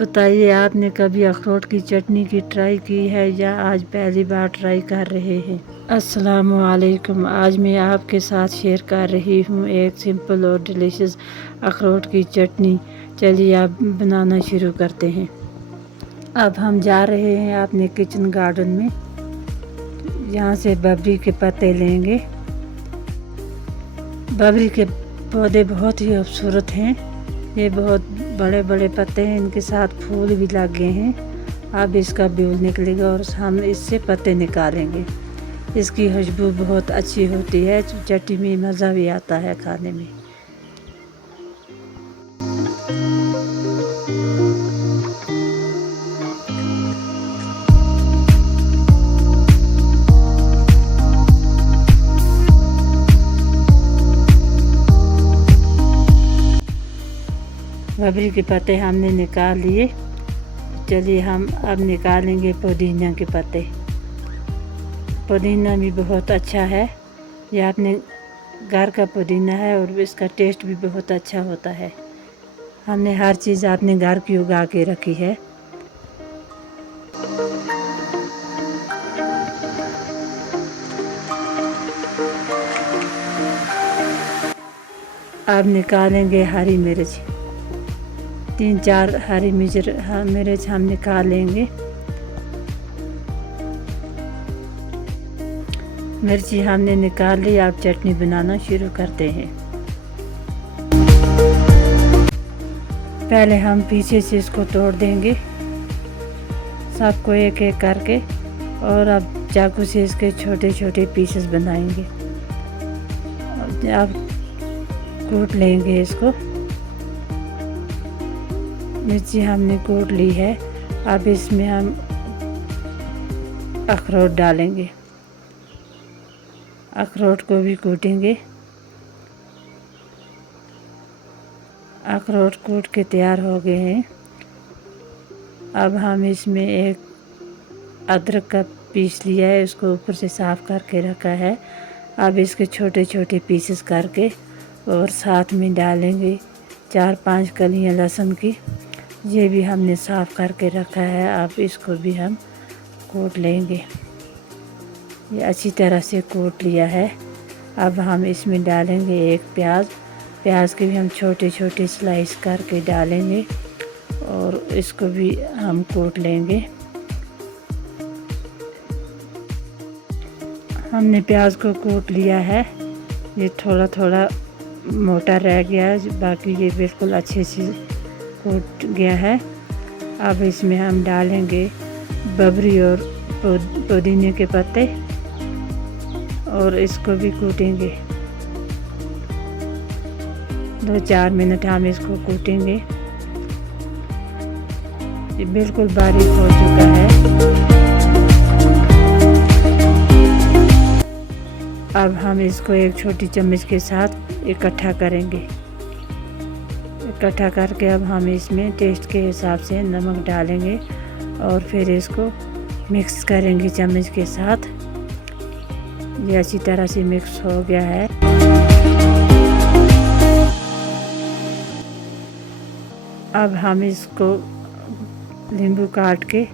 बताइए, आपने कभी अखरोट की चटनी की ट्राई की है या आज पहली बार ट्राई कर रहे हैं? अस्सलामुअलैकुम। आज मैं आपके साथ शेयर कर रही हूँ एक सिंपल और डिलीशियस अखरोट की चटनी। चलिए आप बनाना शुरू करते हैं। अब हम जा रहे हैं अपने किचन गार्डन में। यहाँ से बबरी के पत्ते लेंगे। बबरी के पौधे बहुत ही खूबसूरत हैं। ये बहुत बड़े बड़े पत्ते हैं, इनके साथ फूल भी लगे हैं। अब इसका ब्यूल निकलेगा और हम इससे पत्ते निकालेंगे। इसकी खुशबू बहुत अच्छी होती है, चटनी में मज़ा भी आता है खाने में। बबरी के पत्ते हमने निकाल लिए। चलिए हम अब निकालेंगे पुदीना के पत्ते। पुदीना भी बहुत अच्छा है, यह अपने घर का पुदीना है और इसका टेस्ट भी बहुत अच्छा होता है। हमने हर चीज़ अपने घर की उगा के रखी है। अब निकालेंगे हरी मिर्च। 3-4 हरी मिर्च हम निकालेंगे। मिर्ची हमने निकाल ली। अब चटनी बनाना शुरू करते हैं। पहले हम पीछे से इसको तोड़ देंगे, सबको एक एक करके, और अब चाकू से इसके छोटे छोटे पीसेस बनाएंगे। अब कूट लेंगे इसको। मिर्ची हमने कूट ली है। अब इसमें हम अखरोट डालेंगे। अखरोट को भी कूटेंगे। अखरोट कूट के तैयार हो गए हैं। अब हम इसमें एक अदरक का पीस लिया है, उसको ऊपर से साफ़ करके रखा है। अब इसके छोटे छोटे पीसेस करके और साथ में डालेंगे 4-5 कलियां लहसुन की। ये भी हमने साफ़ करके रखा है। अब इसको भी हम कूट लेंगे। ये अच्छी तरह से कूट लिया है। अब हम इसमें डालेंगे एक प्याज के भी हम छोटे छोटे स्लाइस करके डालेंगे और इसको भी हम कूट लेंगे। हमने प्याज को कूट लिया है। ये थोड़ा थोड़ा मोटा रह गया है, बाकी ये बिल्कुल अच्छे से कूट गया है। अब इसमें हम डालेंगे बबरी और पुदीने के पत्ते और इसको भी कूटेंगे। 2-4 मिनट हम इसको कूटेंगे। ये बिल्कुल बारीक हो चुका है। अब हम इसको एक छोटी चम्मच के साथ इकट्ठा करेंगे। इकट्ठा करके अब हम इसमें टेस्ट के हिसाब से नमक डालेंगे और फिर इसको मिक्स करेंगे चम्मच के साथ। ये अच्छी तरह से मिक्स हो गया है। अब हम इसको नींबू काट के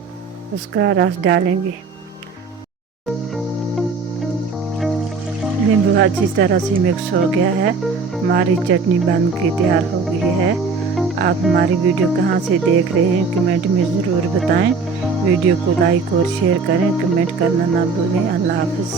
उसका रस डालेंगे। नींबू अच्छी तरह से मिक्स हो गया है। हमारी चटनी बन के तैयार हो गई है। आप हमारी वीडियो कहाँ से देख रहे हैं कमेंट में ज़रूर बताएं। वीडियो को लाइक और शेयर करें, कमेंट करना ना भूलें। अल्लाह हाफ़िज़।